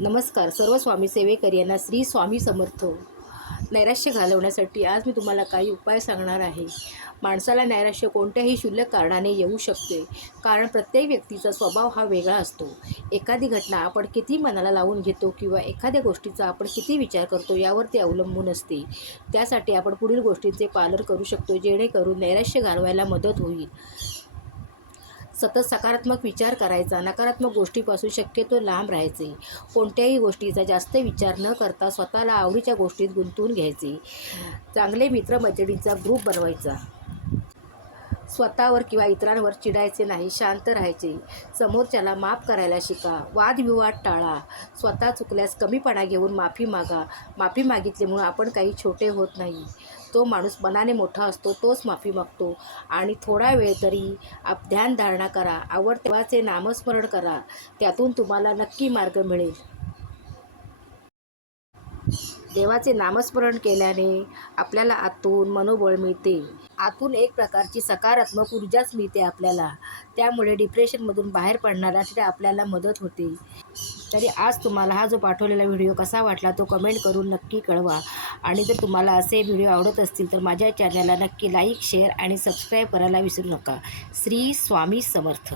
नमस्कार सर्व स्वामी सेवेकरी यांना श्री स्वामी समर्थ. नैराश्य घालवण्यासाठी आज मी तुम्हाला काही उपाय सांगणार आहे. माणसाला नैराश्य कोणत्याही क्षुल्लक कारणाने येऊ शकते कारण प्रत्येक व्यक्तीचा स्वभाव हा वेगळा असतो. एखादी घटना आपण किती मनाला लावून घेतो किंवा एखाद्या गोष्टीचा आपण किती विचार करतो यावर ते अवलंबून असते. त्यासाठी आपण पुढील गोष्टींचे पालन करू शकतो जेणेकरून नैराश्य घालवायला मदत होईल. सतत सकारात्मक विचार करायचा. नकारात्मक गोष्टीपासून शक्यतो लांब राहायचे. कोणत्याही गोष्टीचा जास्त विचार न करता स्वतःला आवडीच्या गोष्टीत गुंतवून घ्यायचे. चांगले मित्रमैत्रिणींचा ग्रुप बनवायचा. स्वतःवर किंवा इतरांवर चिडायचे नाही शांत राहायचे. समोरच्याला माफ करायला शिका. वादविवाद टाळा. स्वतः चुकल्यास कमीपणा घेऊन माफी मागा. माफी मागितल्यामुळे आपण काही छोटे होत नाही. तो माणूस मनाने मोठा असतो तोच माफी मागतो. आणि थोडा वेळ तरी आप ध्यानधारणा करा. आवडतेवाचे नामस्मरण करा. त्यातून तुम्हाला नक्की मार्ग मिळेल. देवाचे नामस्मरण केल्याने आपल्याला आतून मनोबळ मिळते. आतून एक प्रकारची सकारात्मक ऊर्जाच मिळते आपल्याला. त्यामुळे डिप्रेशनमधून बाहेर पडण्यासाठी आपल्याला मदत होते. तरी आज तुम्हाला हा जो पाठवलेला व्हिडिओ कसा वाटला तो कमेंट करून नक्की कळवा. आणि जर तुम्हाला असे व्हिडिओ आवडत असतील तर माझ्या चॅनलला नक्की लाईक शेअर आणि सबस्क्राईब करायला विसरू नका. श्री स्वामी समर्थ.